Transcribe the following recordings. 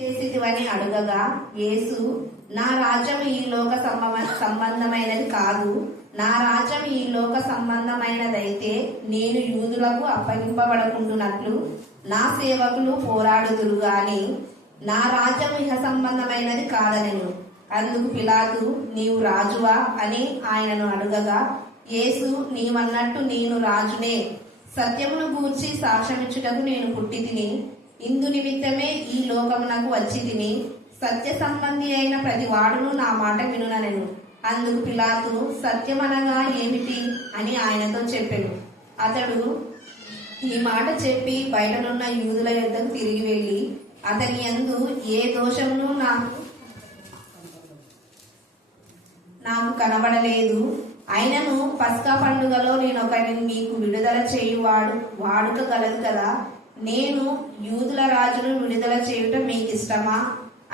చేసిదివని అడుగగా యేసు, నా రాజ్యం ఈ లోక సంబంధమైనది కాదు. నా రాజ్యం ఈ లోక సంబంధమైనదైతే నేను యూదులకు అప్పగింపబడుకుంటున్నట్లు నా సేవకులు పోరాడుదురు గాని నా రాజ్యం ఇహ సంబంధమైనది కాదనెను. అందుకు పిలాతు, నీవు రాజువా అని ఆయనను అడుగగా యేసు, నీవన్నట్టు నేను రాజునే. సత్యమును గూర్చి సాక్ష్యమిచ్చుటకు నేను పుట్టి తిని, ఇందు నిమిత్తమే ఈ లోకమునకు వచ్చి తిని, సత్య సంబంధి అయిన ప్రతి వాడును నా మాట వినుననెను. అందుకు పిలాతు, సత్యమనగా ఏమిటి అని ఆయనతో చెప్పెను. అతడు ఈ మాట చెప్పి బయటనున్న యూదుల యొద్దకు తిరిగి వెళ్లి, అతని యందు ఏ దోషమును నాకు కనబడలేదు. అయినను పస్కా పండుగలో నేనొకరిని మీకు విడుదల చేయువాడు వాడుక గలదు కదా. నేను యూదుల రాజును విడుదల చేయుట మీకు ఇష్టమా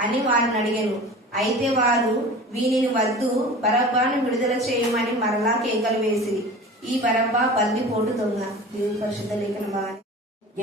అని వారిని అడిగాను. అయితే వారు, వీనిని వద్దు, బరబ్బాను విడుదల చేయమని మరలా కేకలు వేసిరి. ఈ బరబ్బా బందిపోటు దొంగ. దేవుని పరిశుద్ధ లేఖన భాగం.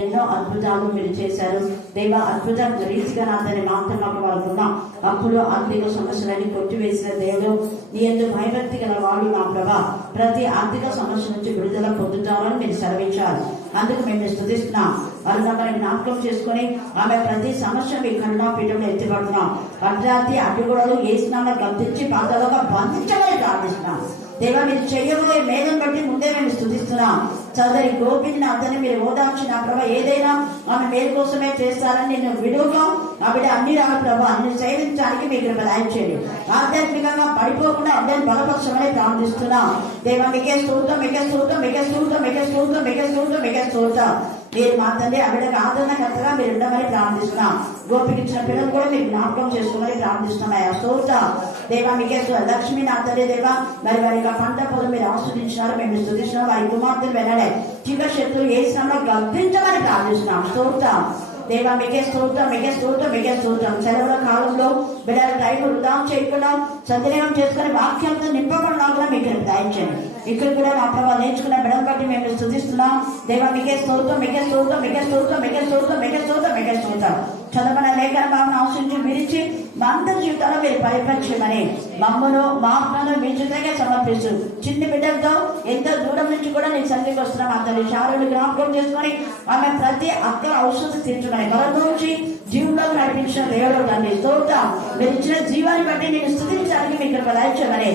ఎన్నో అద్భుతాలు మీరు చేశారు దేవా. అద్భుతం రీతిగా నాతని మాత్రం వాళ్ళకున్న అప్పులు ఆర్థిక సమస్యలని కొట్టివేసిన దేవుడు, నీ ఎందుకు భయభక్తి గల వాడు నా ప్రభా ప్రతి ఆర్థిక సమస్య నుంచి విడుదల పొందుతారని మీరు సెలవించారు. అందుకు మేము స్తుతిస్తున్నాం. అరుణమ్మని జ్ఞాపకం చేసుకుని ఆమె ప్రతి సమస్య మీ కరుణాపీఠంలో ఎత్తిపడుతున్నాం. అర్ధార్థి అడ్డుగోడలు ఏ స్నానం గర్తించి పాతలుగా బంధించమని ప్రార్థిస్తున్నాం. దేవా, మీరు చెయ్యబోయే మేధం బట్టి ముందే మేము స్తుతిస్తున్నాం. సోదరి గోపిని అతన్ని మీరు ఓదార్చిన ప్రభా, ఏదైనా ఆమె మేలు కోసమే చేస్తారని నేను విడుగా ఆవిడ అన్ని రాను ప్రభా అన్ని సేవించడానికి మీకు దయచేయండి. ఆధ్యాత్మికంగా పడిపోకుండా అందరిని బలపరచమని ప్రార్థిస్తున్నాం. దేవా, మీకే స్తోత్రం, మీకే స్తోత్రం, మీకే స్తోత్రం, మీకే స్తోత్రం, మీకే స్తోత్రం, మీకే స్తోత్రం. మీరు మా తండ్రి ఆవిడకి ఆదరణకర్తగా మీరు ఉండమని ప్రార్థిస్తున్నాం. గోపికి ఇచ్చిన పిల్లలు కూడా మీరు జ్ఞాపకం చేసుకోమని ప్రార్థిస్తున్నాయి. ఆ స్తోత్రం దేవా, మీకే లక్ష్మి నా తండ్రి దేవా, మరి వారి పంట పొలం మీరు ఆస్వాదించినారు, మేము స్తుతిస్తున్నాం. వారి కుమార్తెలు వెనడే చీకటి శక్తులు ఏ శ్రమలో గర్భించమని ప్రార్థిస్తున్నాం. స్తోత్రం దేవా, మీకే స్తోత్రం, మీకే స్తోత్రం, మీకే స్తోత్రం. సెలవుల కాలంలో బిడ్డల టైం వృధా చేయకుండా సద్వినియోగం చేసుకుని వాక్యంతో నింపబడినా కూడా మీకు దయచేయండి. ఇక్కడ కూడా నా ప్రభావం నేర్చుకున్న బిడ్డలు బట్టి మేము స్తుతిస్తున్నాం. దేవా, మీకే స్తోత్రం, మీకే స్తోత్రం, మీకే స్తోత్రం, మీకే స్తోత్రం, మీకే స్తోత్రం, మీకే స్తోత్రం. చదవన లేఖన భావన ఆశించి విరిచి మా అందరి జీవితంలో మీరు పరిపరిచయమని మమ్మను మా ఆత్మను మీ చేతగా సమర్పిస్తూ చిన్ని బిడ్డలతో ఎంతో దూరం నుంచి కూడా నేను సన్నిధికి వస్తున్నాం. అందరి శారుని జ్ఞాపకం చేసుకొని ఆమె ప్రతి అక్క ఔషధం తీర్చుకుని మరొకటి జీవులకు నడిపించిన దేవుడు తండ్రి స్తోత్రం. మీరు ఇచ్చిన జీవాన్ని బట్టి నేను స్తుతించడానికి మీకు దయచేయమని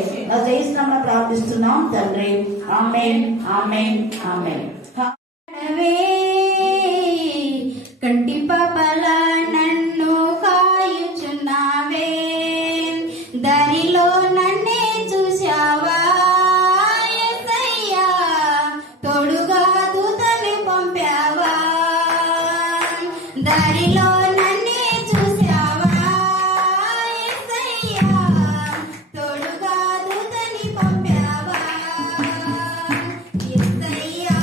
జయిస్తున్నామని ప్రార్థిస్తున్నాం తండ్రి. ఆమేన్, ఆమేన్, ఆమేన్. కంటి పాపల నన్ను కాయుచున్నావే, దారిలో నన్నే చూశావా యేసయ్యా, తోడుగా దూతని పంపావా, దారిలో నన్నే చూశావా యేసయ్యా, తోడుగా దూతని పంపావా యేసయ్యా.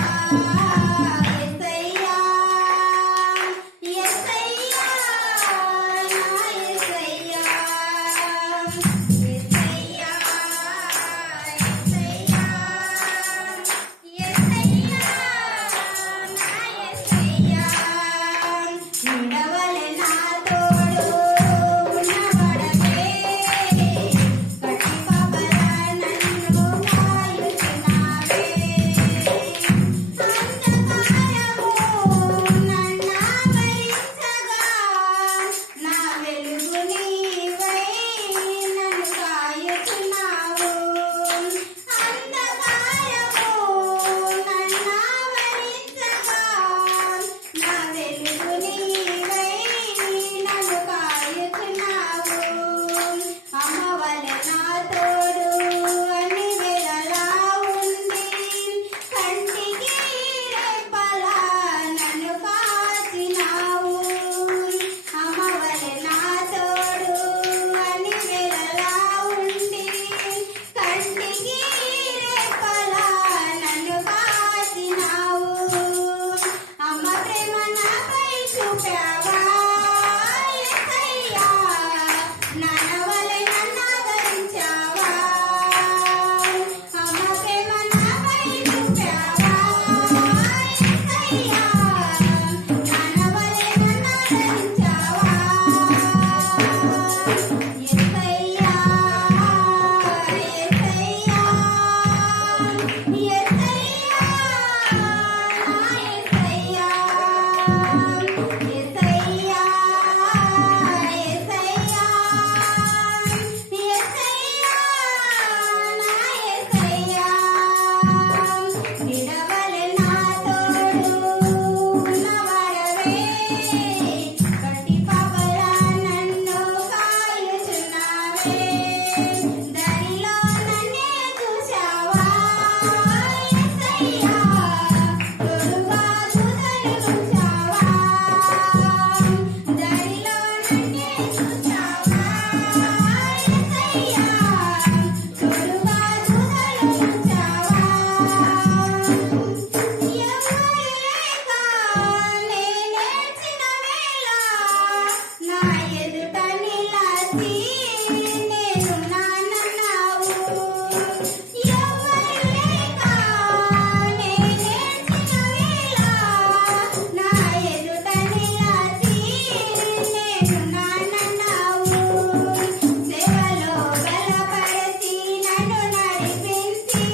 సేవలో బలపరచి నన్ను నడిపించి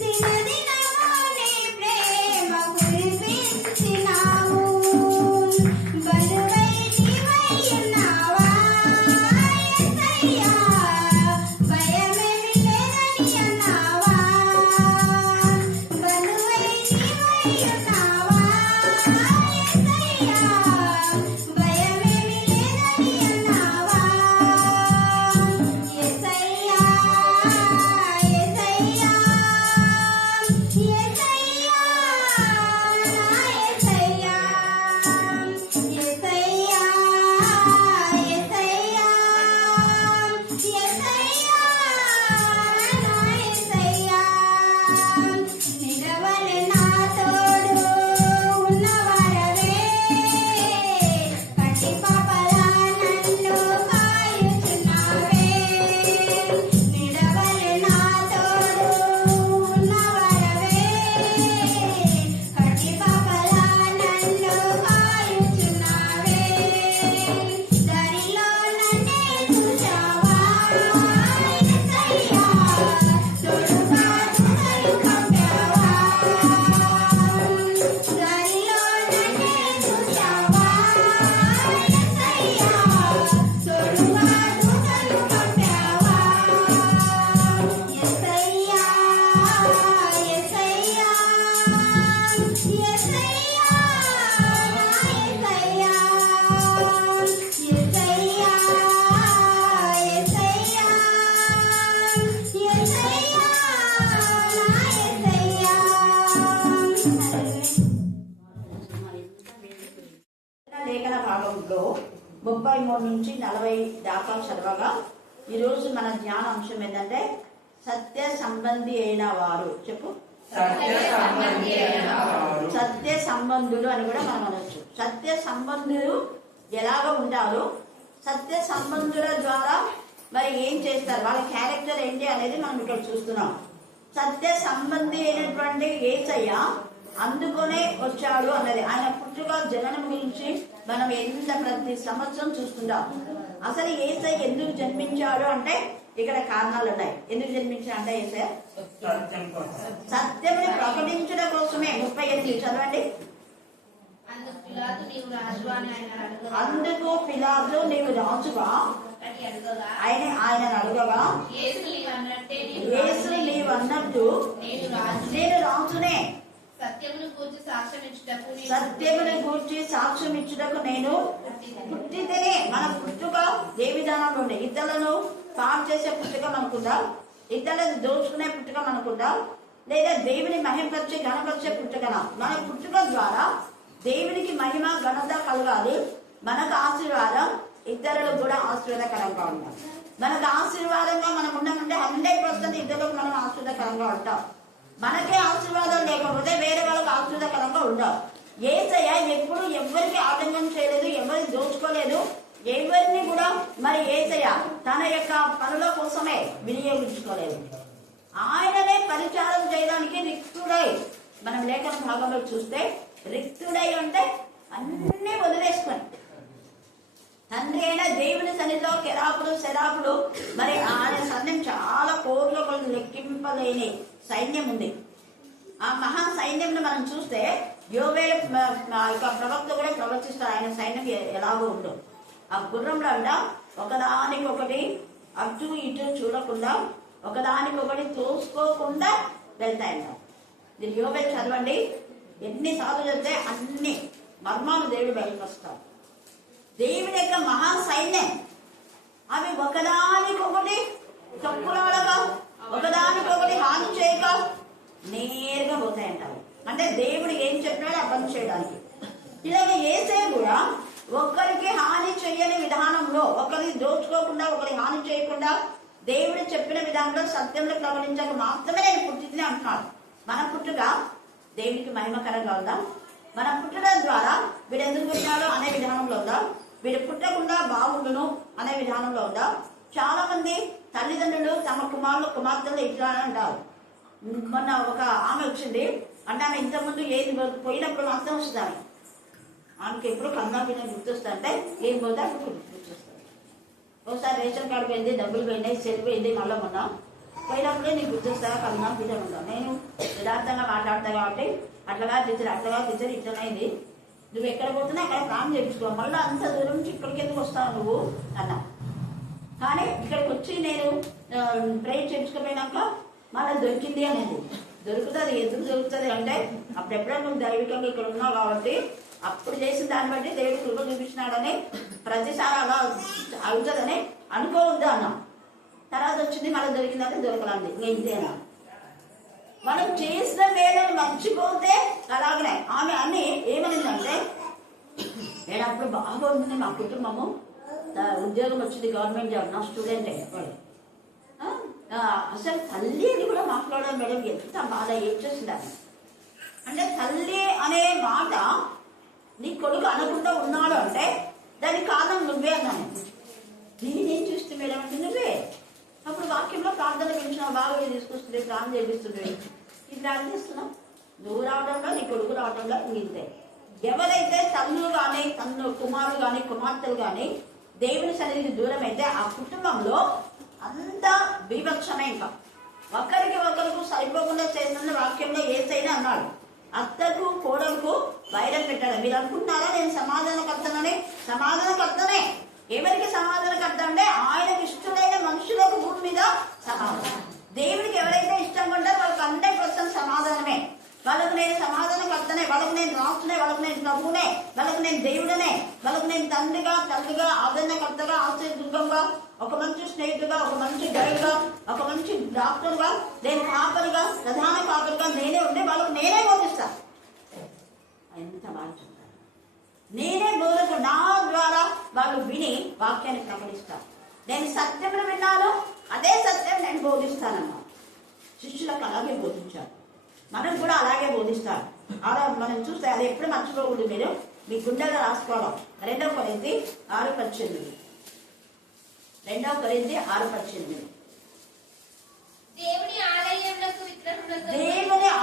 దినదినము నీ ప్రేమ కురిపించినావు. బలువై నీవై ఉన్నావా యేసయ్యా, భయమేమి లేదని అన్నావా. బలువై నీవై ఉన్నావా యేసయ్యా, భయమేమి లేదని అన్నావా. యేసయ్యా యేసయ్యా యేసయ్యా నా యేసయ్యా, యేసయ్యా యేసయ్యా యేసయ్యా నా యేసయ్యా. నిలవలె నా తోడు ఉన్నవాడవే, కంటి పాపలా నన్ను కాయుచున్నావే. నిలవలె నా తోడు ఉన్నవాడవే, కంటి పాపలా నన్ను కాయుచున్నావే. దారిలో నన్నే చూశావా యేసయ్యా, తోడుగా దూతలు పంపావా. దారిలో నన్నే చూశావా యేసయ్యా, తోడుగా దూతలు పంపావా. యేసయ్యా యేసయ్యా యేసయ్యా నా యేసయ్యా, యేసయ్యా యేసయ్యా యేసయ్యా నా యేసయ్యా. లేఖన భాగంలో 33 నుంచి 40 దాకా చదవగా ఈరోజు మన ధ్యాన అంశం ఏంటంటే సత్య సంబంధి అయిన వారు. చెప్పు, సత్య సంబంధులు అని కూడా మనం అనొచ్చు. సత్య సంబంధులు ఎలాగ ఉంటారు, సత్య సంబంధుల ద్వారా మరి ఏం చేస్తారు, వాళ్ళ క్యారెక్టర్ ఏంటి అనేది మనం ఇక్కడ చూస్తున్నాం. సత్య సంబంధి అయినటువంటి యేసయ్య అందుకొనే వచ్చాడు అన్నది. ఆయన పుట్టుక జననం గురించి మనం ప్రతి సంవత్సరం చూస్తున్నాం. అసలు యేసయ్య ఎందుకు జన్మించాడు అంటే ఇక్కడ కారణాలు ఉన్నాయి. ఎందుకు జన్మించాడంటే యేసయ్య సత్యముని ప్రకటించడం కోసమే. 38 చదవండి. అందుకు పిలాతు నీవు రాజువా అని ఆయన అడగగా యేసు నీవన్నట్టు నేను రాజునే, సత్యమును గూర్చి సాక్ష్యం ఇచ్చుటకు నేను పుట్టితేనే. మన పుట్టుక ఏ విధానంలో ఉండే, ఇతరులను పాడు చేసే పుట్టుక మనకుందా, ఇతరులను దోచుకునే పుట్టుక మనకుందా, లేదా దేవుని మహిమపరిచే ఘనపరిచే పుట్టుకనా? మన పుట్టుక ద్వారా దేవునికి మహిమ ఘనత కలగాలి. మనకు ఆశీర్వాదం, ఇతరులకు కూడా ఆశీర్వాదకరంగా ఉంటాం. మనకు ఆశీర్వాదంగా మనం ఉన్నామంటే 100% ఇతరులకు మనం ఆశీర్వాదకరంగా ఉంటాం. మనకే ఆశీర్వాదం లేకపోతే వేరే వాళ్ళకి ఆశీర్వాదకరంగా ఉండవు. యేసయ్య ఎప్పుడు ఎవరికి ఆటంకం చేయలేదు, ఎవరిని దోచుకోలేదు, ఎవరిని కూడా మరి యేసయ్య తన యొక్క పనుల కోసమే వినియోగించుకోలేదు. ఆయననే పరిచారం చేయడానికి రిక్తుడై, మనం లేఖన భాగంలో చూస్తే రిక్తుడై అంటే అన్ని వదిలేసుకొని తండ్రి అయిన దేవుని సన్నిధిలో కెరాపులు శరాపులు, మరి ఆయన సైన్యం చాలా కోట్ల కొద్ది లెక్కింపలేని సైన్యం ఉంది. ఆ మహా సైన్యంను మనం చూస్తే యోవేలు ప్రవక్త కూడా ప్రవచిస్తారు ఆయన సైన్యం ఎలాగో ఉందో. ఆ గుర్రంలో అంట ఒకదానికొకటి అటు ఇటు చూడకుండా ఒకదానికొకటి తోసుకోకుండా వెళ్తాయంట. ఇది యోవేలు చదవండి, ఎన్నిసార్లు చదివితే అన్ని మర్మాలు దేవుడు బయలుపరుస్తాడు. దేవుని యొక్క మహా సైన్యం అవి ఒకదానికొకటి తప్పులాడక ఒకదానికొకటి హాని చేయక నేరుగా పోతాయంటారు. అంటే దేవుడు ఏం చెప్పినాడో ఆ పని చేయడానికి. ఇలాగ యేసయ్య కూడా ఒక్కరికి హాని చెయ్యని విధానంలో, ఒకరికి దోచుకోకుండా ఒకరికి హాని చేయకుండా దేవుడు చెప్పిన విధానంలో సత్యంలో ప్రకటించక మాత్రమే నేను పుట్టింది అంటున్నాడు. మన పుట్టుక దేవునికి మహిమకరంగా ఉందా? మన పుట్టడం ద్వారా వీడు ఎందుకు పుట్టినాడో అనే విధానంలో ఉందా? వీడు పుట్టకుండా బాగుండును అనే విధానంలో ఉందా? చాలా మంది తల్లిదండ్రులు తమ కుమార్తెలు ఇట్లా అంటారు. మొన్న ఒక ఆమె వచ్చింది అంటే ఆమె ఇంతకుముందు ఏది పోయినప్పుడు మాత్రం వస్తుంది. ఆమెకి ఎప్పుడు కన్నా పిల్ల గుర్తొస్తా అంటే ఏం పోతే అప్పుడు గుర్తొస్తుంది. ఒకసారి రేషన్ కార్డు పోయింది, డబ్బులు పోయినాయి, సెల్ పోయింది, మళ్ళీ మొన్న పోయినప్పుడే నీకు గుర్తొస్తా కన్నా పిల్ల ఉంటా. నేను యథార్థంగా మాట్లాడతా కాబట్టి అట్లగా టీచర్ ఇట్లనైంది, నువ్వు ఎక్కడ పోతున్నా అక్కడ ప్రాణం చేయించుకో, మళ్ళీ అంత దూరం నుంచి ఇక్కడికి ఎందుకు వస్తావు నువ్వు అన్నా. కానీ ఇక్కడికి వచ్చి నేను ప్రేయర్ చేయించుకోపోయినాక మళ్ళీ దొరికింది అనేది. దొరుకుతుంది, ఎందుకు దొరుకుతుంది అంటే అప్పుడెప్పుడో నువ్వు దైవికంగా ఇక్కడ ఉన్నావు కాబట్టి అప్పుడు చేసిన దాన్ని బట్టి దేవుడు కృప చూపించినాడని ప్రతిసారి అలా అవుతుందని అనుకోవద్దు అన్నాం. తర్వాత వచ్చింది మళ్ళీ దొరికిందంటే దొరకలండి, ఇంకా ఇంతేనా. మనం చేసిన వేళను మర్చిపోతే అలాగనే ఆమె అన్ని ఏమనిందంటే, నేను అప్పుడు బాగా ఉంది, మా కుటుంబము ఉద్యోగం వచ్చింది, గవర్నమెంట్ జాబ్, నా స్టూడెంట్ వాడు. అసలు తల్లి అని కూడా మాట్లాడడం మేడం ఎంత బాధ ఏడ్చేసింది అంటే, తల్లి అనే మాట నీ కొడుకు అనకుండా ఉన్నాడు అంటే దానికి కారణం నువ్వే అన్నాను. నేనేం చూస్తే మేడం అంటే నువ్వే. అప్పుడు వాక్యంలో ప్రార్థన పెంచినావు, బాగా తీసుకొస్తుంది, ప్రార్థన చేపిస్తుంది, ఈ ప్రార్థన చేస్తున్నావు, నువ్వు రావడంలో నీ కొడుకు రావడంలో ఇంతే. ఎవరైతే తల్లులు కానీ కుమారులు కానీ కుమార్తెలు కానీ దేవుని సన్నిధికి దూరం అయితే ఆ కుటుంబంలో అంత బీభత్సమే. ఇంకా ఒకరికి సరిపోకుండా చేస్తున్న వాక్యంలో ఏసైనా అన్నాడు, అత్తకు కోడలకు వైరం పెట్టాడు. మీరు అనుకుంటున్నారా నేను సమాధానకర్తనే. ఎవరికి సమాధానకర్త అంటే ఆయనకు ఇష్టమైన మనుషులకు భూమి మీద సమాధానం. దేవుడికి ఎవరైతే ఇష్టంగా ఉంటారో వాళ్ళకి 100% సమాధానమే. వాళ్ళకు నేను సమాధానకర్తనే, వాళ్ళకు నేను రాస్తునే, వాళ్ళకు నేను ప్రభువునే, వాళ్ళకు నేను దేవుడనే, వాళ్ళకు నేను తల్లిగా ఆదరణకర్తగా, ఆశ్రయదుర్గంగా, ఒక మంచి స్నేహితుగా, ఒక మంచి గైడ్గా, ఒక మంచి డాక్టర్గా, నేను కాపరిగా, ప్రధాన కాపరిగా నేనే ఉండి వాళ్ళకు నేనే బోధిస్తా. ఎంత బాగా చెప్తారు. నేనే బోధకు, నా ద్వారా వాళ్ళు విని వాక్యాన్ని ప్రకటిస్తారు. నేను సత్యమును విన్నాను, అదే సత్యం నేను బోధిస్తానన్నా. శిష్యులకు అలాగే బోధించారు, మనం కూడా అలాగే బోధిస్తాం. అలా మనం చూస్తే అది ఎప్పుడు మర్చిపోకూడదు. మీరు మీ గుండెలో రాసుకోవడం. 2 కొరింథీ 6:18. 2 కొరింథీ 6:18. దేవుని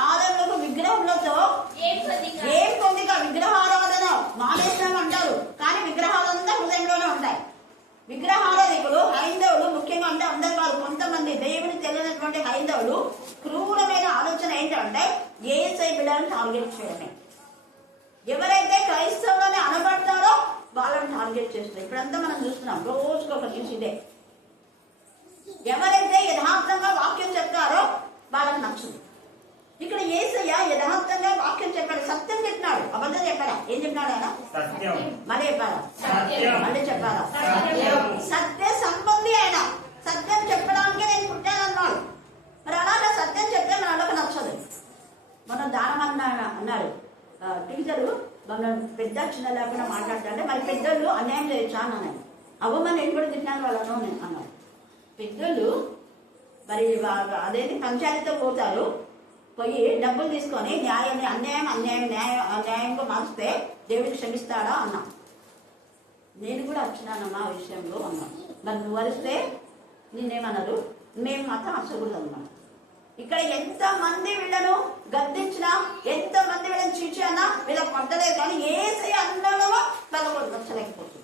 ఆలయములకు విగ్రహములతో ఏం కొద్దిగా విగ్రహారాధన మానేస్తాం అంటారు, కానీ విగ్రహాలంతా హృదయంలోనే ఉంటాయి. విగ్రహారాధికులు హైందవులు ముఖ్యంగా అంటే అందరూ కాదు, కొంతమంది దేవుని తెలియనటువంటి హైందవులు క్రూరమైన ఆలోచన ఏంటంటే యేసయ్య బిడ్డలను టార్గెట్ చేయడమే. ఎవరైతే క్రైస్తవులని అనబడతారో వాళ్ళని టార్గెట్ చేస్తారు. ఇప్పుడంతా మనం చూస్తున్నాం, రోజుకి ఒక న్యూస్ ఇదే. ఎవరైతే యథార్థంగా వాక్యం చెప్తారో వాళ్ళకి నచ్చదు. ఇక్కడ యేసయ్య యథార్థంగా వాక్యం చెప్పాడు, సత్యం చెప్పినాడు, అబద్ధం చెప్పారా? ఏం చెప్పినాడు ఆయన? మళ్ళీ చెప్పారా? మళ్ళీ చెప్పారా? సత్య సంబంధి ఆయన, సత్యం చెప్పడానికి నేను పుట్టానన్నాడు. మరి అలాగే సత్యం చెప్తే మన వాళ్ళకి నచ్చదు. మనం దానం అన్నారు టీచరు, మనం పెద్ద చిన్న లేకుండా మాట్లాడుతుంటే మరి పెద్దలు అన్యాయం చేయొచ్చా అన్నాను. అవ్వమని నేను కూడా తిన్నాను వాళ్ళను నేను అన్నాను. పెద్దలు మరి అదేంటి పంచాయతీతో పోతారు, పోయి డబ్బులు తీసుకొని న్యాయాన్ని అన్యాయంగా మారిస్తే దేవుడికి క్షమిస్తాడా అన్నా. నేను కూడా వచ్చినానమ్మా ఆ విషయంలో అన్నా. మరి నువ్వు వరిస్తే నేనేమన్నారు, మేము మాత్రం అసలు అన్నమాట. ఇక్కడ ఎంతమంది వీళ్ళను గద్దించినా, ఎంతమంది వీళ్ళని చీచానా వీళ్ళకి పట్టలేదు, కానీ యేసయ్య అన్నడమో వాళ్ళకు నచ్చలేకపోతుంది.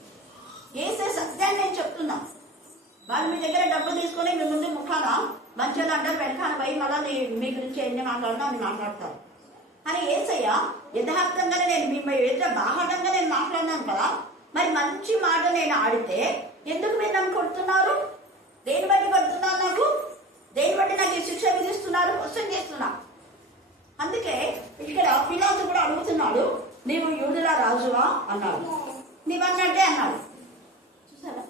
యేసయ్య సత్యాన్ని నేను చెప్తున్నా. వాళ్ళు మీ దగ్గర డబ్బు తీసుకొని మీ ముందు ముఖాన మంచిగా అంటే వెనకాల పోయి మళ్ళీ మీ గురించి ఎన్ని మాట్లాడినా అని మాట్లాడతారు. కానీ యేసయ్య యథార్థంగానే నేను మీ ఎదుట బాహటంగా నేను మాట్లాడినాను కదా, మరి మంచి మాట నేను ఆడితే ఎందుకు మీరు నన్ను కొడుతున్నారు? దేని బట్టి కొడుతున్నారు? నాకు దేని బట్టి నాకు ఈ శిక్ష విధిస్తున్నారు? క్వశ్చన్ చేస్తున్నా. అందుకే ఇక్కడ పిలాతు కూడా అడుగుతున్నాడు, నీవు యూదుల రాజువా అన్నాడు. నీవన్నట్టే అన్నాడు. చూసారా,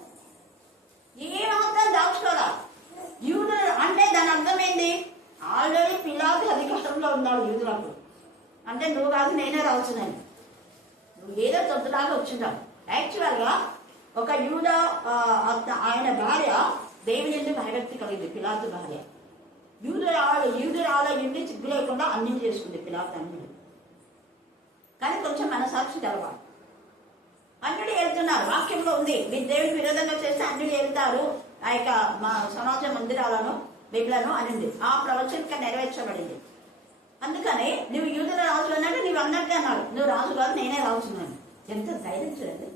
ఏమాత్రం దాచుకోరా. యూదులు అంటే దాని అర్థం ఏంది? ఆల్రెడీ పిలాతు అధికారంలో ఉన్నాడు యూదులకు. అంటే నువ్వు కాదు నేనే రావచ్చునని, నువ్వు ఏదో తొద్దులాగా వచ్చింటావు. యాక్చువల్గా ఒక ఆయన భార్య దేవుని ఎందుకు భయభక్తి కలిగింది, పిలాతు భార్య. యూదురాల ఇంటి చిగ్గు లేకుండా అన్ని చేసుకుంది పిలాతు అన్ని. కానీ కొంచెం మనసాక్షి తెలవాలి. అన్యుడు వెళ్తున్నారు, వాక్యంలో ఉంది, మీరు దేవుడికి విరోధంగా చేస్తే అన్యుడు వెళ్తారు ఆ యొక్క మా సమాజ మందిరాలను బిడ్లను అనింది. ఆ ప్రవచన నెరవేర్చబడింది. అందుకని నువ్వు యూదుల రాజు అన్నాడు, నువ్వు అన్నట్టే అన్నాడు. నువ్వు రాజు కాదు నేనే రాజున్నాను. ఎంత ధైర్యం చూడండి.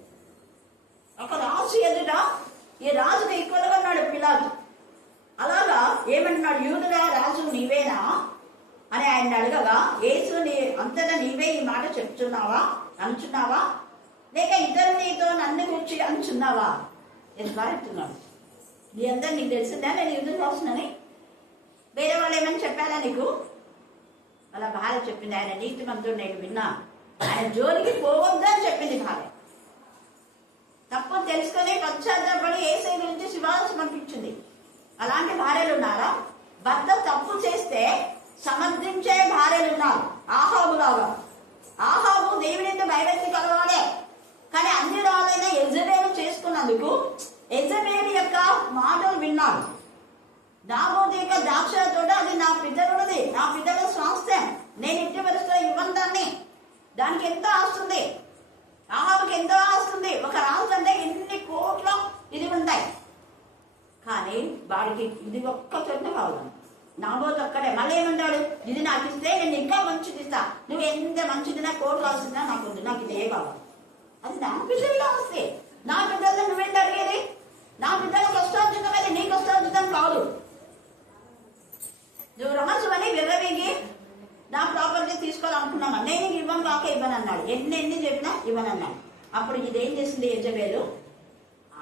ఒక రాజు ఎదుట ఈ రాజుకు ఈక్వల్గా ఉన్నాడు పిలాతు. అలాగా ఏమంటున్నాడు, యూదుల రాజు నీవేనా అని ఆయన అడగగా, యేసు అంతటా నీవే ఈ మాట చెప్తున్నావా అనుచున్నావా, లేక ఇద్దరు నీతో నన్ను గురించి అనుచున్నావా? ఎంత చెప్తున్నాడు. నీ అందరు నీకు తెలిసిందా నేను యూదుల రాజునని? వేరే వాళ్ళు ఏమని చెప్పారా నీకు? అలా భార్య చెప్పింది, ఆయన నీతిమంతుడు నేను విన్నా, ఆయన జోలికి పోవద్దు అని చెప్పింది భార్య. తప్పు తెలుసుకొని పశ్చాత్తాపడి యేసయ్య గురించి శివాలయ సమర్పించింది. అలాంటి భార్యలు ఉన్నారా? భర్త తప్పు చేస్తే సమర్థించే భార్యలు ఉన్నారు. ఆహాబులాగా. ఆహాబు దేవునితో భయభక్తి కలవాలే, కానీ అన్ని రాళ్ళైనా యెజబేలు చేసుకున్నందుకు యెజబేలు యొక్క మాటలు విన్నాడు. నాబోతు యొక్క ద్రాక్ష తోట అది నా పిల్లలున్నది, నా పిల్లల స్వాస్థ్యం, నేను ఇంటి పరిస్థితిలో ఇవ్వను దాన్ని. దానికి ఎంతో ఆస్తుంది, ఆహాబుకి ఎంతో ఆస్తుంది. ఒక రాజు అంటే ఎన్ని కోట్ల ఇది ఉంటాయి, కానీ వాడికి ఇది ఒక్క చోట కావాలి. నాబోతు ఒక్కడే. మళ్ళీ ఏమంటాడు, ఇది నాకు ఇస్తే నేను ఇంకా మంచిది ఇస్తా, నువ్వు ఎంత మంచిది నా కోట్లు వస్తుందా నాకు ఉంది, నాకు ఇదే కావాలి. అది నా పిల్లల్లో వస్తే, నా పిల్లల్లో నువ్వేంటి అడిగేది? నా పిల్లల కష్టార్జితం అది నీ కష్టార్జితం కాదు. నువ్వు రమసు అని విర్రవీగి నా ప్రాపర్టీ తీసుకోవాలనుకున్నామా, నేను నీకు ఇవ్వను కాక ఇవ్వను అన్నాడు. ఎన్ని చెప్పినా ఇవ్వను అన్నాడు. అప్పుడు ఇదేం చేసింది యెజబేలు,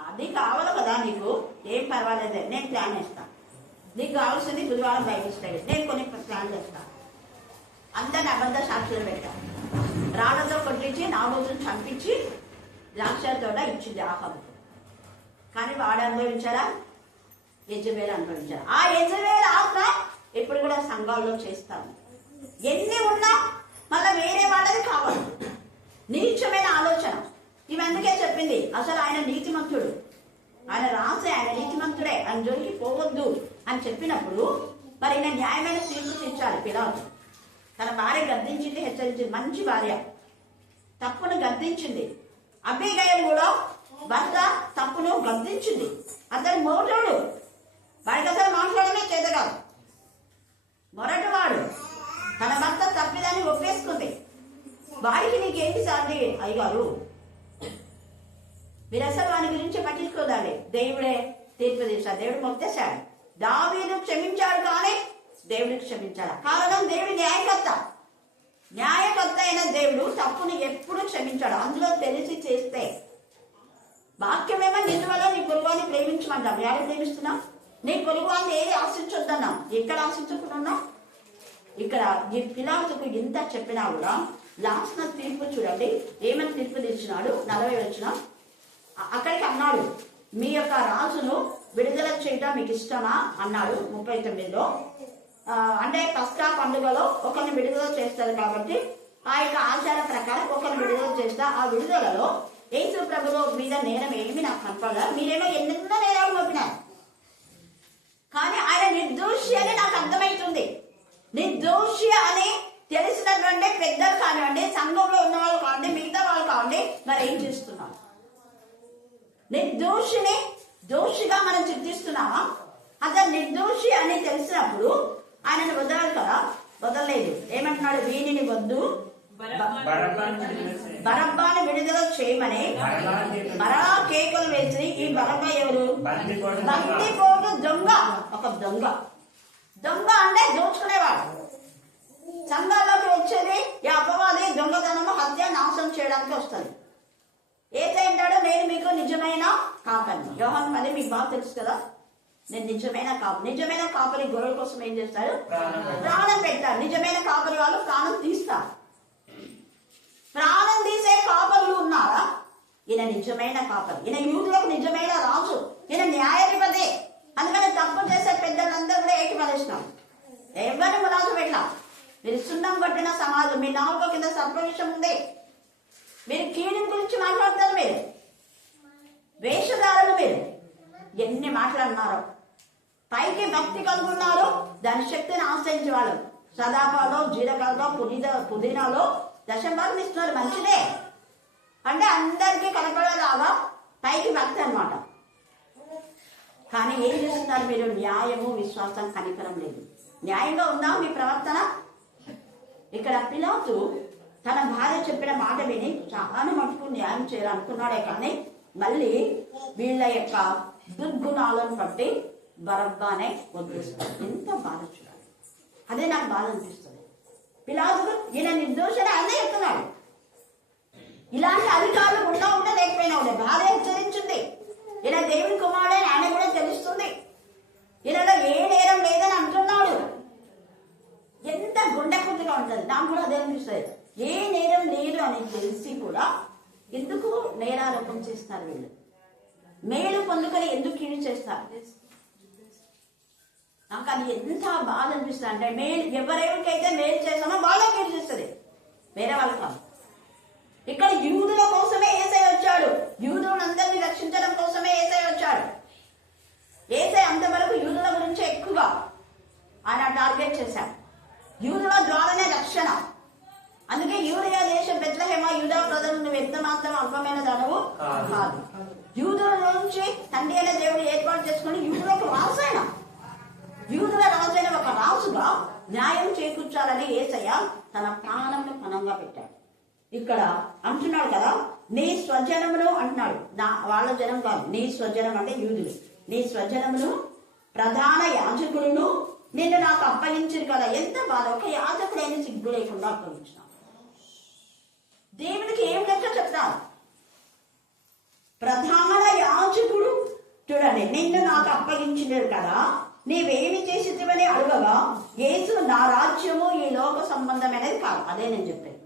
అది కావాలి కదా నీకు, ఏం పర్వాలేదు, నేను ప్లాన్ చేస్తాను. నీకు కావాల్సింది బుధవారం బైబిల్ స్టడీ, నేను కొన్ని ప్లాన్ చేస్తాను. అందరిని అబద్ధ సాక్షులు పెట్టాను. రాళ్లతో కొట్టించి నాబోతుని చంపించి ద్రాక్ష తోట ఇచ్చింది ఆహాబుకు. కానీ వాడు అనుభవించారా? యెజబేలు అనుభవించారు. ఆ యెజబేలు ఆత్మ ఎప్పుడు కూడా సంఘాల్లో చేస్తాను. ఎన్ని ఉన్నా మళ్ళీ వేరే వాళ్ళది కావాలి. నీచమైన ఆలోచన. ఇవందుకే చెప్పింది, అసలు ఆయన నీతిమంతుడు, ఆయన రాసే ఆయన నీతిమంతుడే, ఆయన జోలికి పోవద్దు అని చెప్పినప్పుడు మరి ఈయన న్యాయమైన తీర్పు తీర్చాలి. పిలాతు తన భార్య గద్దించింది, హెచ్చరించింది. మంచి భార్య తప్పును గద్దించింది. అబీగయలు కూడా భర్త తప్పును గద్దించింది. అతను మోటోడు, వాడికి అసలు మాట్లాడమే చేతగాదు, మొరటివాడు. తన భర్త తప్పిదాన్ని ఒప్పేసుకుంది. వాడికి నీకేంటి సాటి అయ్యగారు, మీరు అసలు వాని గురించి పట్టించుకోదండి. దేవుడే తీర్పు తీర్చాడు, దేవుడు మొత్తేశాడు. దావీదు క్షమించాడు, కానీ దేవుడికి క్షమించాడు. కారణం దేవుడి న్యాయకర్త. న్యాయకర్త అయిన దేవుడు తప్పుని ఎప్పుడు క్షమించాడు. అందులో తెలిసి చేస్తే వాక్యమేమో నిన్ను వల్ల నీ పొరుగువాన్ని ప్రేమించమంటాం. ఎవరు ప్రేమిస్తున్నాం? నీ పొరుగువాన్ని ఏది ఆశించొద్దన్నాం. ఎక్కడ ఆశించకుండా ఇక్కడ ఈ పిలాతుకు ఇంత చెప్పినా కూడా లాస్ట్ తీర్పు చూడండి, ఏమని తీర్పు తీర్చినాడు. 40 వచ్చిన అక్కడికి అన్నాడు, మీ యొక్క రాజును విడుదల చేయటం మీకు ఇష్టమా అన్నాడు. 39లో అంటే పస్కా పండుగలో ఒకరిని విడుదల చేస్తారు కాబట్టి ఆ యొక్క ఆచార ప్రకారం ఒకరిని విడుదల చేస్తా. ఆ విడుదలలో యేసు ప్రభువు మీద నేరం ఏమి నాకు కనపడలేదు. మీరేమో ఎన్నెన్నో నేరాలు మోపినారు, కానీ ఆయన నిర్దోషి అని నాకు అర్థమవుతుంది. నిర్దోషి అని తెలిసినటువంటి పెద్దలు కానివ్వండి, సంఘంలో ఉన్న వాళ్ళు కావండి, మిగతా వాళ్ళు కావండి, మరి ఏం చేస్తున్నాం? నిర్దోషిని దోషిగా మనం చిత్రిస్తున్నామా? అతను నిర్దోషి అని తెలిసినప్పుడు ఆయనను వదలాలి కదా, వదలలేదు. ఏమంటున్నాడు, వీనిని వద్దు, బరబ్బాని విడుదల చేయమని మరలా కేకలు వేసి, ఈ బరబ్బా ఎవరు? బందిపోటు దొంగ. ఒక దొంగ. దొంగ అంటే దోచుకునేవాడు. సంఘాల్లోకి వచ్చేది ఈ అపవాది దొంగతనము, హత్య, నాశనం చేయడానికి వస్తుంది. ఏదంటాడో, నేను మీకు నిజమైన కాపరి. యోహాను 10 మీకు బాగా తెలుసు కదా, నేను నిజమైన కాపరి. నిజమైన కాపరి గొర్రెల కోసం ఏం చేస్తాడు? ప్రాణం పెడతారు. నిజమైన కాపరి వాళ్ళు ప్రాణం తీస్తారు. ప్రాణం తీసే కాపరులు ఉన్నారా? ఈయన నిజమైన కాపరి. ఈయన యూదులకు నిజమైన రాజు. ఈయన న్యాయాధిపతి. అందుకని తప్పు చేసే పెద్దలందరూ కూడా ఏకీభవిస్తున్నారు. ఎవరిని రాజు పెట్టాం. మీరు సున్నం కొట్టిన సమాజం, మీ నాలుగో కింద సర్పవిషం ఉంది. మీరు కీడుని గురించి మాట్లాడతారు. మీరు వేషధారులు. మీరు ఎన్ని మాట్లాడుతున్నారో. పైకి భక్తి కలుగున్నారు, దాని శక్తిని ఆశ్రయించేవాళ్ళు. సదాపాలో, జీలకర్రలో, పుదీనాలో దశంభాగం ఇస్తున్నారు. మంచిదే, అంటే అందరికీ కనపడేలాగా పైకి భక్తి అన్నమాట. కానీ ఏం చేస్తున్నారు మీరు? న్యాయము, విశ్వాసం, కనికరం లేదు. న్యాయంగా ఉందా మీ ప్రవర్తన? ఇక్కడ పిలాతు తన భార్య చెప్పిన మాట విని చాలా మటుకు న్యాయం చేయాలనుకున్నాడే కానీ మళ్ళీ వీళ్ళ యొక్క దుర్గుణాలను బట్టి బరబ్బానే వదిలేస్తాడు. ఎంత బాధ చూడాలి. అదే నాకు బాధ అనిపిస్తుంది. పిలాతుకు ఈయన నిర్దోషని అదే చెప్తున్నాడు. ఇలాంటి అధికారులు ఉన్నా ఉంటే లేకపోయినా ఉండే భార్య హెచ్చరించింది. ఈయన దేవుని కుమారుడే ఆయన కూడా తెలుస్తుంది. ఈయనలో ఏ నేరం లేదని అంటున్నాడు. ఎంత గుండె కొద్దిగా ఉంటుంది. నాకు కూడా అదే అనిపిస్తుంది. ఏ నేరం లేదు అని తెలిసి కూడా ఎందుకు నేరారోపణ చేస్తారు వీళ్ళు? మేలు పొందుకొని ఎందుకు కీడు చేస్తారు? నాకు అది ఎంత బాధ అనిపిస్తుంది అంటే మేలు ఎవరెవరికైతే మేలు చేస్తామో వాళ్ళే కీడు చేస్తుంది, వేరే వాళ్ళు కాదు. ఇక్కడ యూదుల కోసమే యేసయ్య వచ్చాడు. యూదులందరినీ రక్షించడం కోసమే యేసయ్య వచ్చాడు. యేసయ్య అంతవరకు యూదుల గురించి ఎక్కువగా ఆయన టార్గెట్ చేశాడు. యూదుల ద్వారానే రక్షణ. అందుకే యూదయ దేశం బెత్లెహేమ యూదా ప్రజలు నువ్వు ఎంత మాత్రం అల్పమైన దానవు కాదు. యూదుల నుంచి తండ్రి అనే దేవుడు ఏర్పాటు చేసుకుని యూదులకు రాసైన యూదుల రాజైన ఒక రాజుగా న్యాయం చేకూర్చాలని యేసయ్య తన ప్రాణంను పణంగా పెట్టాడు. ఇక్కడ అంటున్నాడు కదా, నీ స్వజనమును అంటున్నాడు. వాళ్ళ జనం కాదు, నీ స్వజనం అంటే యూదులు. నీ స్వజనమును ప్రధాన యాజకులను నిన్ను నాకు అప్పగించారు కదా. ఎంత బాధ. ఒక యాజకుడైన సిగ్గు లేకుండా అప్పగించిన దేవునికి ఏం లెక్క చెప్తాను. ప్రధాన యాజకుడు చూడండి, నిన్ను నాకు అప్పగించినారు కదా, నీవేమి చేసివని అడగగా యేసు నా రాజ్యము ఈ లోక సంబంధమైనది కాదు. అదే నేను చెప్పాను.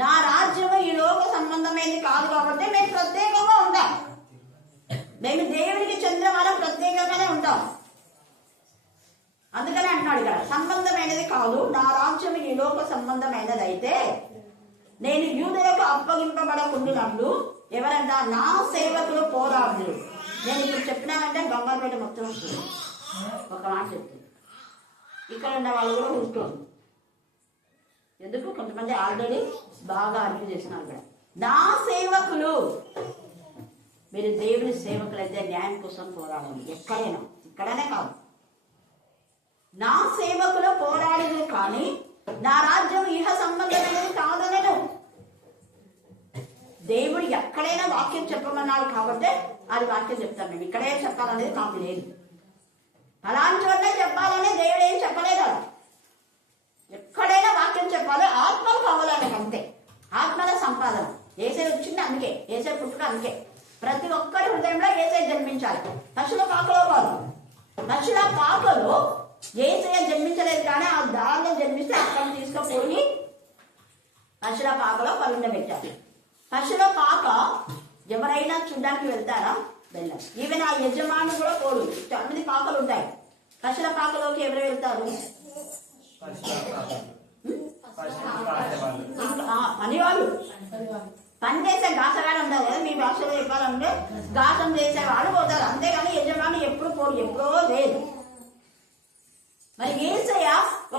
నా రాజ్యము ఈ లోక సంబంధమైనది కాదు కాబట్టి మేము ప్రత్యేకంగా ఉంటాం. మేము దేవునికి చెందిన వాళ్ళం ప్రత్యేకంగానే ఉంటాం. అందుకని అంటున్నాడు ఇక్కడ సంబంధమైనది కాదు, నా రాజ్యం ఈ లోక సంబంధమైనది అయితే నేను యూదులకు అప్పగింపబడకుండానట్లు ఎవరంట నా సేవకులు పోరాడుదురు. నేను ఇప్పుడు చెప్పినానంటే బంగారుపేట మొత్తం వస్తుంది. ఒక మాట చెప్తుంది. ఇక్కడ ఉన్న వాళ్ళు కూడా ఊరుకోండి. ఎందుకు కొంతమంది ఆల్రెడీ బాగా అర్థం చేసినారు ఇక్కడ. నా సేవకులు, మీరు దేవుని సేవకులైతే న్యాయం కోసం పోరాడాలి. ఎక్కడైనా, ఇక్కడనే కాదు. నా సేవకులు పోరాడదు కానీ నా రాజ్యం ఇహ సంబంధమైనది కాదనను. దేవుడు ఎక్కడైనా వాక్యం చెప్పమన్నాడు కాబట్టి అది వాక్యం చెప్తాం. మేము ఇక్కడే చెప్పాలనేది నాకు లేదు. అలాంటి వల్లే చెప్పాలని దేవుడు ఏం చెప్పలేదు. ఎక్కడైనా వాక్యం చెప్పాలి. ఆత్మలు కావాలని అంతే. ఆత్మల సంపాదన. ఏసై వచ్చింది అందుకే, ఏసై పుట్టుక అందుకే. ప్రతి ఒక్కరి హృదయంలో ఏసై జన్మించాలి. పశుల పాకలో కాదు. పశుల పాకలో ఏసయ్య జన్మించలేదు కానీ ఆ దారిలో జన్మిస్తే అక్కడ తీసుకుపోయి పశుల పాకలో పరుండబెట్టారు. పశుల పాక ఎవరైనా చూడడానికి వెళ్తారా? వెళ్ళారు. ఈవెన్ ఆ యజమాని కూడా పోడు. 9 పాకలు ఉంటాయి. పశుల పాకలోకి ఎవరు వెళ్తారు? పనివాళ్ళు. పని చేసే గాసగాడు ఉంటారు కదా, మీ భాషలో చెప్పాలంటే గాసం చేసే వాళ్ళు పోతారు. అంతేగాని యజమాని ఎప్పుడు పోడు, ఎప్పుడో లేదు. మరి యేసయ్య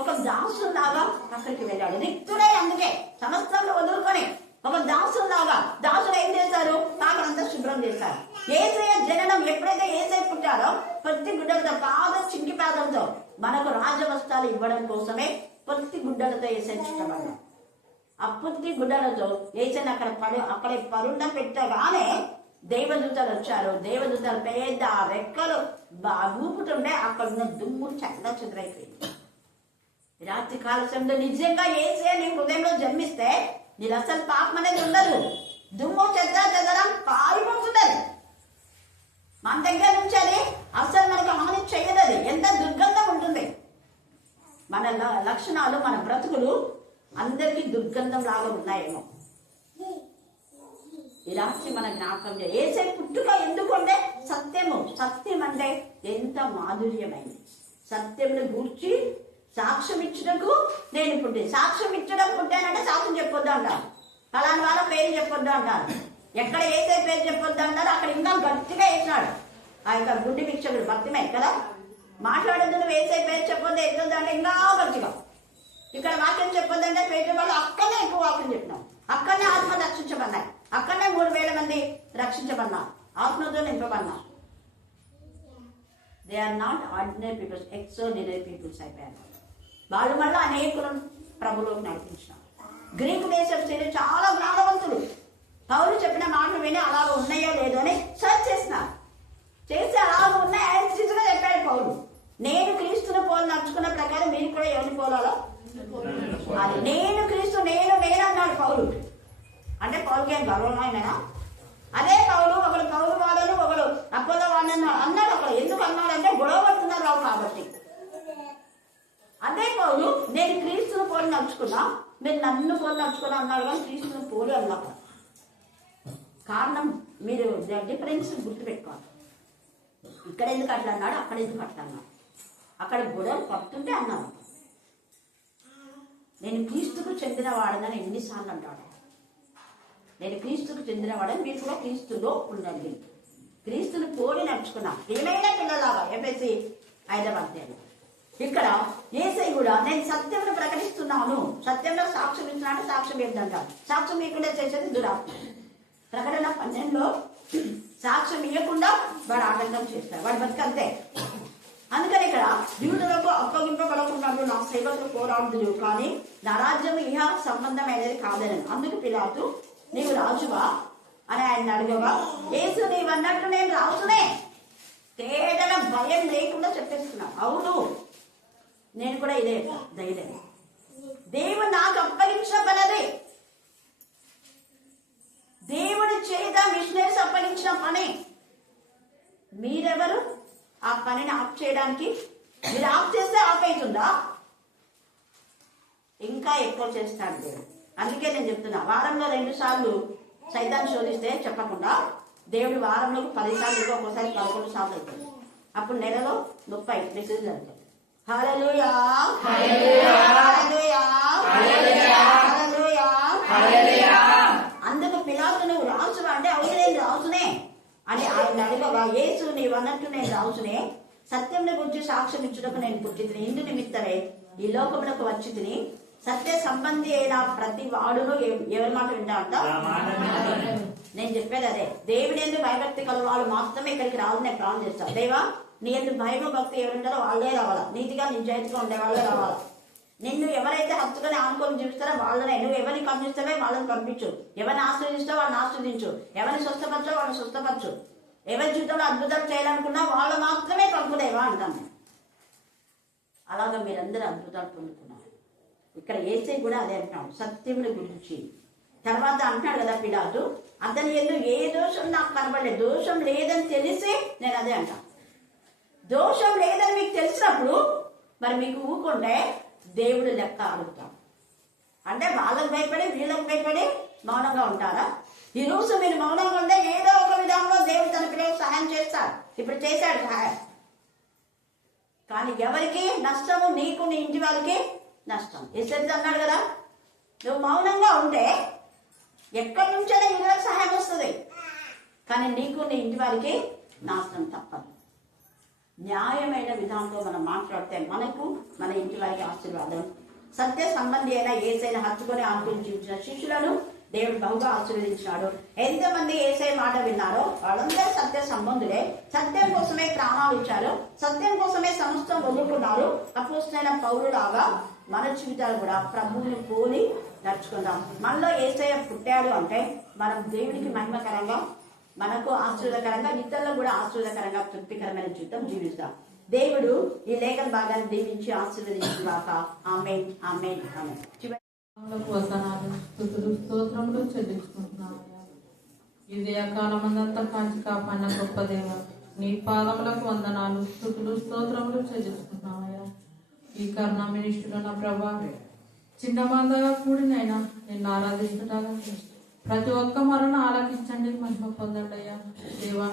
ఒక దాసులాగా అక్కడికి వెళ్ళాడు. రిక్తుడై అందుకే సమస్తంలో వదులుకొని ఒక దాసులాగా. దాసులు ఏం చేశారు? పాకలంతా శుభ్రం చేశారు. యేసయ్య జననం ఎప్పుడైతే యేసయ్య పుట్టారో పొత్తి గుడ్డలతో చింకి పాదంతో మనకు రాజవస్త్రాలు ఇవ్వడం కోసమే పొత్తి గుడ్డలతో యేసయ్య ఇష్టపడ్డారు. ఆ పొత్తి గుడ్డలతో యేసయ్యని అక్కడ పరుండ పెట్టగానే దేవదూతలు వచ్చారు. దేవదూతలు పెద్ద రెక్కలు ఊపుతుండే అక్కడ ఉన్న దుమ్ము చల్ల చెదరైపోయింది. రాత్రి కాల సమయంలో నిజంగా యేసయ్య నీ హృదయంలో జన్మిస్తే నీకు అసలు పాపం అనేది ఉండదు. దుమ్ము చెదరం పారిపోతున్నది మన దగ్గర నుంచి. అది అసలు మనకు హాని చేయదు. అది ఎంత దుర్గంధం ఉంటుంది. మన లక్షణాలు, మన బ్రతుకులు అందరికీ దుర్గంధం లాగా ఉన్నాయేమో. ఈ రాత్రి మన జ్ఞాపకం చేయాలి. యేసయ్య పుట్టుక ఎందుకంటే సత్యము. సత్యం అంటే ఎంత మాధుర్యమైంది. సత్యమును గూర్చి సాక్ష్యం ఇచ్చినకు నేను పుట్టి. సాక్ష్యం ఇచ్చడం పుట్టానంటే సాక్ష్యం చెప్పొద్దు అంటారు. ఫలానా వాళ్ళ పేరు చెప్పొద్దు అంటారు. ఎక్కడ యేసయ్య పేరు చెప్పొద్దు అంటారు. అక్కడ ఇంకా గట్టిగా వేసినాడు. ఆ యొక్క గుడ్డి భిక్షకుడు భక్తిమే కదా మాట్లాడద్దు. నువ్వు యేసయ్య పేరు చెప్పొద్దు ఎట్లొద్దు అంటే ఇంకా గట్టిగా. ఇక్కడ వాక్యం చెప్పొద్దు అంటే పేరు వాళ్ళు అక్కడనే ఎక్కువ వాక్యం చెప్పినాం. అక్కడనే ఆత్మ రక్షించబడ్డాయి. అక్కడనే 3000 మంది రక్షించబడ్డారు, ఆత్మతో నింపబడ్డారు. They are not ordinary peoples, extraordinary peoples అయిపోయారు. వాళ్ళు మళ్ళీ అనేకులను ప్రభులోకి నడిపించినారు. గ్రీకు దేశం స్త్రీలు చాలా జ్ఞానవంతులు. పౌలు చెప్పిన మాటలు విని అలాగ ఉన్నాయో లేదో అని సర్చ్ చేస్తున్నారు. చేసి అలాగ ఉన్నాయి యాజ్ గా చెప్పాడు పౌలు. నేను క్రీస్తుని పోలు నడుచుకున్న ప్రకారం మీరు కూడా ఎవరిని పోలాలో అది నేను క్రీస్తు నేను అన్నాడు పౌలు. అంటే పౌలుకి ఏం గర్వమైనా? అదే పౌలు ఒకడు పౌలు వాడని ఒకడు అపోలో వాడని అన్నాడు. అక్కడ ఎందుకు అన్నాడంటే గొడవ పడుతున్నారు రావు కాబట్టి. అదే పౌలు నేను క్రీస్తుని పోలి నడుచుకున్నా, మీరు నన్ను పోలి నడుచుకున్నా అన్నాడు, కానీ క్రీస్తుని పోలి అన్నాడు. కారణం మీరు డిఫరెన్స్ గుర్తుపెట్టుకోవాలి. ఇక్కడ ఎందుకు అట్లా అన్నాడు, అక్కడ ఎందుకు అట్లా అన్నాడు. అక్కడ గొడవలు పడుతుంటే అన్నాడు. నేను క్రీస్తుకు చెందిన వాడనని ఎన్నిసార్లు అంటాడు. నేను క్రీస్తుకు చెందినవాడని మీరు కూడా క్రీస్తులో ఉండండి. క్రీస్తుని పోలి నడుచుకున్నా ఏమైనా పిల్లలాగా ఎఫెసీ 5వ అధ్యాయం. ఇక్కడ యేసయ్య కూడా నేను సత్యమును ప్రకటిస్తున్నాను, సత్యంలో సాక్ష్యం ఇస్తున్నాను. సాక్ష్యం ఏంటంటారు? సాక్ష్యం ఇవ్వకుండా చేసేది దురాత్మ. ప్రకటన 12లో సాక్ష్యం ఇవ్వకుండా వాడు ఆటంకం చేస్తాడు, వాడు బతికంతే. అందుకని ఇక్కడ యూదులకు అప్పగింపబడకున్నాడు, నా సేవకులు పోరాడుదురు, కానీ నా రాజ్యం ఇహ సంబంధమైనది కాదని. అందుకు పిలాతు నీవు రాజువా అని ఆయన అడగగా, యేసు నీవన్నట్టు నేను రాజునే, తేటల భయం లేకుండా చెప్పేస్తున్నా. అవును, నేను కూడా ఇదే ధైర్యం. దేవుడు నాకు అప్పగించబలది. దేవుడి చేత మిషనరీస్ అప్పగించిన పని. మీరెవరు ఆ పనిని ఆఫ్ చేయడానికి? మీరు ఆఫ్ చేస్తే ఆఫ్ అవుతుందా? ఇంకా ఎక్కువ చేస్తాడు దేవుడు. అందుకే నేను చెప్తున్నా, వారంలో 2 సార్లు సైతాన్ని శోధిస్తే చెప్పకుండా దేవుడు వారంలో 10 సార్లు, ఒక్కోసారి 11 సార్లు అవుతుంది. అప్పుడు నెలలో 30 మెసేజ్లు అవుతాయి. హల్లెలూయా, హల్లెలూయా, హల్లెలూయా, హల్లెలూయా. అందుకు పిలాతు నువ్వు రాజు అంటే అవును నేను రాజునే అని ఆయన అడగగా, యేసు నీవన్నట్టు నేను రాజునే, సత్యంని గురించి సాక్ష్యం ఇచ్చుటకు నేను పుట్టితిని, ఇందు నిమిత్తమే ఈ లోకములకు వచ్చి తిని, సత్య సంబంధి అయిన ప్రతి వాడును ఎవరి మాట వింటా అంట. నేను చెప్పేది అదే. దేవుని ఎందుకు భయభక్తి కల వాళ్ళు మాత్రమే ఇక్కడికి రావాలని నేను ప్లాన్ చేస్తాను. దేవా నీ ఎందుకు భయభక్తి ఎవరుంటారో వాళ్ళే రావాలా, నీతిగా నిజాయితీగా ఉండే వాళ్ళే రావాలా. నిన్ను ఎవరైతే హత్తుకొని ఆనుకొని చూపిస్తారో వాళ్ళనే, నువ్వు ఎవరిని కనిపిస్తావో వాళ్ళని పంపించు, ఎవరిని ఆశ్రదిస్తావో వాళ్ళని ఆశ్రదించు, ఎవరిని స్వస్థపరచో వాళ్ళని స్వస్థపరచు, ఎవరి జీవితంలో అద్భుతాలు చేయాలనుకున్నా వాళ్ళు మాత్రమే పంపుదేవా అంటాను. అలాగా మీరందరూ అద్భుతాలు పొందుతున్నారు. ఇక్కడ యేసయ్య కూడా అదే అంటాడు, సత్యముల గురించి. తర్వాత అంటున్నాడు కదా పిలాతు, అతని ఎందుకు ఏ దోషం నాకు కనబడలేదు, దోషం లేదని తెలిసి నేను అదే అంటా. దోషం లేదని మీకు తెలిసినప్పుడు మరి మీకు ఊకుంటే దేవుడు లెక్క అడుగుతాం. అంటే వాళ్ళకు భయపడి వీళ్ళకు భయపడి మౌనంగా ఉంటారా? ఈ రోజు మీరు మౌనంగా ఉంటే ఏదో ఒక విధంలో దేవుడు తన పిల్లలకు సహాయం చేస్తాడు. ఇప్పుడు చేశాడు సహాయం. కానీ ఎవరికి నష్టము? నీకు, నీ ఇంటి వాళ్ళకి నష్టం. ఎస్ఎస్ అన్నాడు కదా, నువ్వు మౌనంగా ఉంటే ఎక్కడి నుంచైనా ఇందులోకి సహాయం వస్తుంది, కానీ నీకు, నీ ఇంటి వారికి నాశనం తప్పదు. న్యాయమైన విధానంలో మనం మాట్లాడితే మనకు, మన ఇంటి వారికి ఆశీర్వాదం. సత్య సంబంధి అయిన యేసయ్యను హత్తుకొని ఆనుకుని జీవించిన శిష్యులను దేవుడు బహుగా ఆశీర్వదించినాడు. ఎంతమంది యేసయ్య మాట విన్నారో వాళ్ళందరూ సత్య సంబంధులే. సత్యం కోసమే ప్రాణాలు ఇచ్చారు, సత్యం కోసమే సమస్తం వదులుకున్నారు. అపోస్తలుడైన పౌలులాగా మన జీవితాలు కూడా ప్రభువుని పోలి నడుచుకుందాం. మనలో యేసయ్య పుట్టాడు అంటే మనం దేవునికి మహిమకరంగా, మనకు ఆశీర్వాదకరంగా, ఇతరులకు కూడా ఆశీర్వాదకరంగా తృప్తికరమైన జీవితం జీవిస్తాం. దేవుడు ఈ లేఖన భాగాన్ని దీవించి ఆశీర్వదించుగాక. ఆమేన్, ఆమేన్, ఆమేన్. వందనాలు, స్తుతులు, స్తోత్రములు చెల్లించుకుంటున్నాను. ఇది కాలమందంతా కాంచి కాపాడిన గొప్ప దేవ, నీ పాదములకు వందనాలు, స్తుతులు, స్తోత్రములు చెల్లించుకుంటున్నామయ్యా. ఈ కరుణామినిష్ఠుడు నా ప్రభా, చిన్న మందగా కూడినైనా నిన్ను ఆరాధించటాగా ప్రతి ఒక్క మరణ ఆలకించండి, మహిమ పొందండి అయ్యా. దేవా,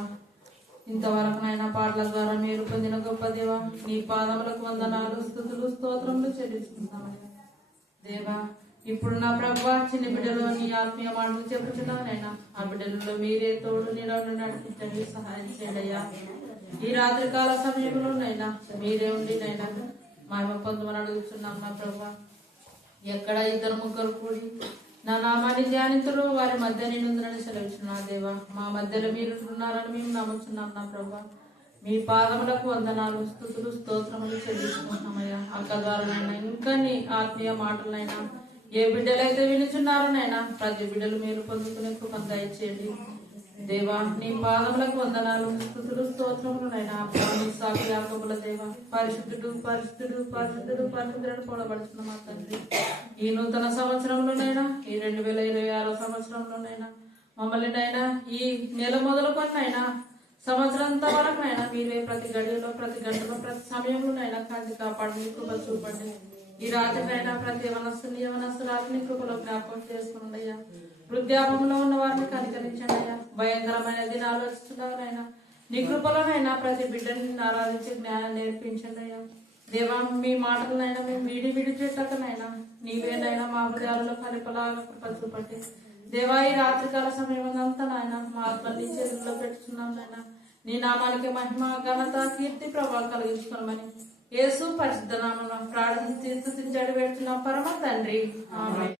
ఇంతవరకునైనా పాటల ద్వారా మీరు పొందిన గొప్ప దేవ, నీ పాదములకు వందనాలు, స్తుతులు, స్తోత్రములు చెల్లించుకుంటున్నామయ్యా. దేవా, ఇప్పుడు నా ప్రభా, చిన్న బిడ్డలో నీ ఆత్మీయ మాటలు చెప్పుచున్నానైనా ఆ బిడ్డలలో మీరే తోడు నిలవడం నడిపించండి, సహాయం చేయండి అయ్యా. ఈ రాత్రి కాల సమయంలోనైనా మీరే ఉండి నైనా మహిమ పొందమని అడుగుతున్నాం నా ప్రభా. ఎక్కడ 2-3 కూడి నా నామాన్ని ధ్యానితులు వారి మధ్య నేనుందని సెలవుచున్నా దేవా. మా మధ్యలో మీరు ఉన్నారని మేము నమ్ముతున్నాం నా ప్రభా. మీ పాదములకు వందనాలు, స్తుతులు, స్తోత్రములు చెల్లించుకుంటున్నామయ్యా. అక్క ద్వారానైనా ఇంకా నీ ఆత్మీయ మాటలైనా ఏ బిడ్డలైతే వినుచున్నారో నైనా ప్రతి బిడ్డలు మేలు పొందుకునే కృపను దయచేయండి దేవా. నీ పాదములకు వందనాలు, స్తుతులు, స్తోత్రములు నైనా. సాకు యాకోబుల దేవా, పరిశుద్ధుడు పరిశుద్ధుడు పరిశుద్ధుడు పరిశుద్ధుడు కూడబడుతున్న మా తండ్రి, ఈ నూతన సంవత్సరంలోనైనా, ఈ 2026 సంవత్సరంలోనైనా మమ్మల్ని నైనా ఈ నెల మొదలుకొనైనా సంవత్సరంత వరకునైనా మీరే ప్రతి గడియలో ప్రతి గంటలో ప్రతి సమయంలోనైనా కాచి కాపాడి కృప చూపండి. ఈ రాత్రికైనా ప్రతి యవనస్తురాలని కృపలో జ్ఞాపకం చేసుకున్నాయ్యా. వృద్ధాపంలో ఉన్న వారిని కనికరించండి అయ్యా. భయంకరమైన దినాలు వస్తున్నాయినా నీ కృపలోనైనా ప్రతి బిడ్డని ఆరాధించే జ్ఞానం నేర్పించండి అయ్యా. దేవా, మీ మాటలనైనా మేము విడి చెట్టకనైనా నీవేనైనా మా హృదయాలలో కలిపలాగా కృప చూపండి దేవా. ఈ రాత్రికాల సమయం అంతా నాయన మా ఆత్మని చేతుల్లో పెట్టుచున్నాం నాయన. నీ నామానికి మహిమ ఘనత కీర్తి ప్రభావం కలిగించుకోమని యేసు పరిశుద్ధ నామమున ప్రార్థించి స్తుతించి అడిగి పెడుతున్నాం పరమ తండ్రి. ఆమేన్.